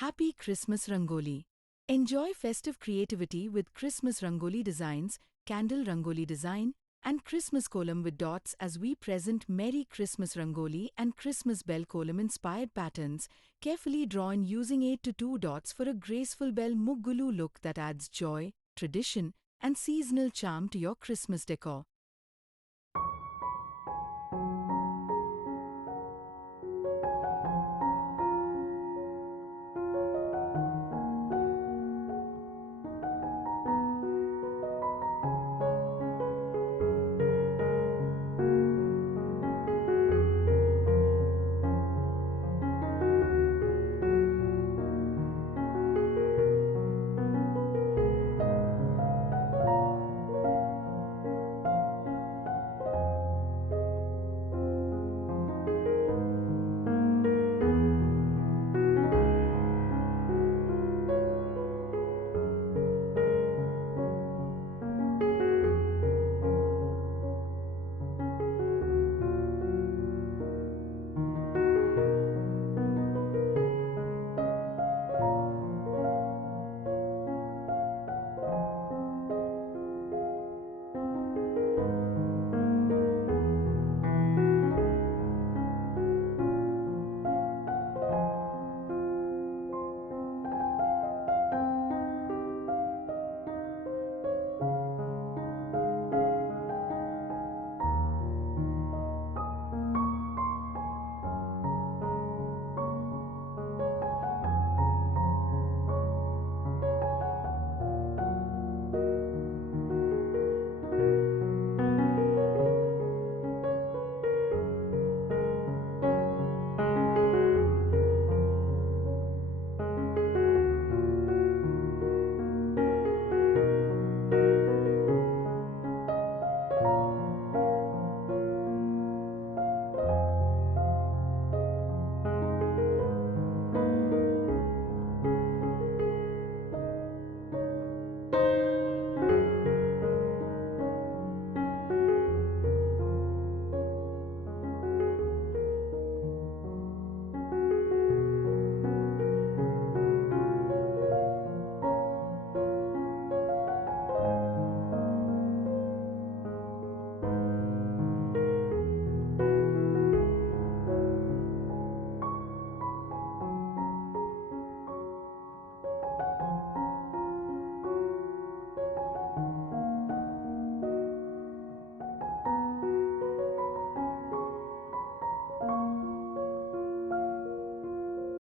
Happy Christmas Rangoli! Enjoy festive creativity with Christmas Rangoli designs, candle Rangoli design, and Christmas Kolam with dots as we present Merry Christmas Rangoli and Christmas Bell Kolam inspired patterns, carefully drawn using 8 to 2 dots for a graceful bell muggulu look that adds joy, tradition, and seasonal charm to your Christmas decor.